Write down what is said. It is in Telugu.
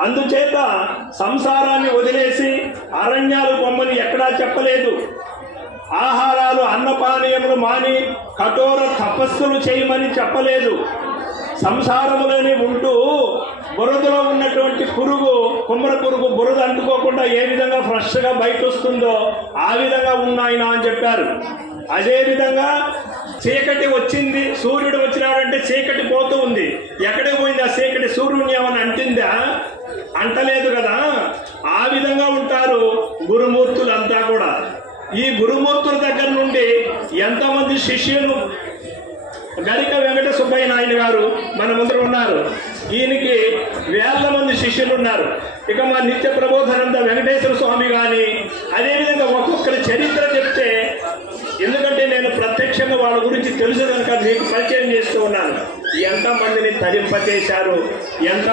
అందుచేత సంసారాన్ని వదిలేసి అరణ్యాలు పొమ్మని ఎక్కడా చెప్పలేదు. ఆహారాలు అన్నపానీయములు మాని కఠోర తపస్సులు చేయమని చెప్పలేదు. సంసారములోనే ఉంటూ బురదలో ఉన్నటువంటి పురుగు, కుమ్మర పురుగు బురద అంటుకోకుండా ఏ విధంగా ఫ్రెష్గా బయట వస్తుందో ఆ విధంగా ఉన్నాయన అని చెప్పారు. అదేవిధంగా చీకటి వచ్చింది, సూర్యుడు వచ్చినాడంటే చీకటి పోతూ ఉంది. ఎక్కడికి పోయింది ఆ చీకటి? సూర్యుని ఏమైనా అంటిందా? అంటలేదు కదా. ఆ విధంగా ఉంటారు గురుమూర్తులంతా కూడా. ఈ గురుమూర్తుల దగ్గర నుండి ఎంతమంది శిష్యులు, గరిక వెంకట సుబ్బయ్య నాయుడు గారు మన ముందర ఉన్నారు. ఈయనకి వేల మంది శిష్యులు ఉన్నారు. ఇక మా నిత్య ప్రబోధానంద వెంకటేశ్వర స్వామి కానీ అదేవిధంగా ఒక్కొక్కరి చరిత్ర చెప్తే, ఎందుకంటే నేను ప్రత్యక్షంగా వాళ్ళ గురించి తెలుసు కనుక మీకు పరిచయం చేస్తూ ఉన్నాను. ఎంతమందిని తరింపచేశారు, ఎంత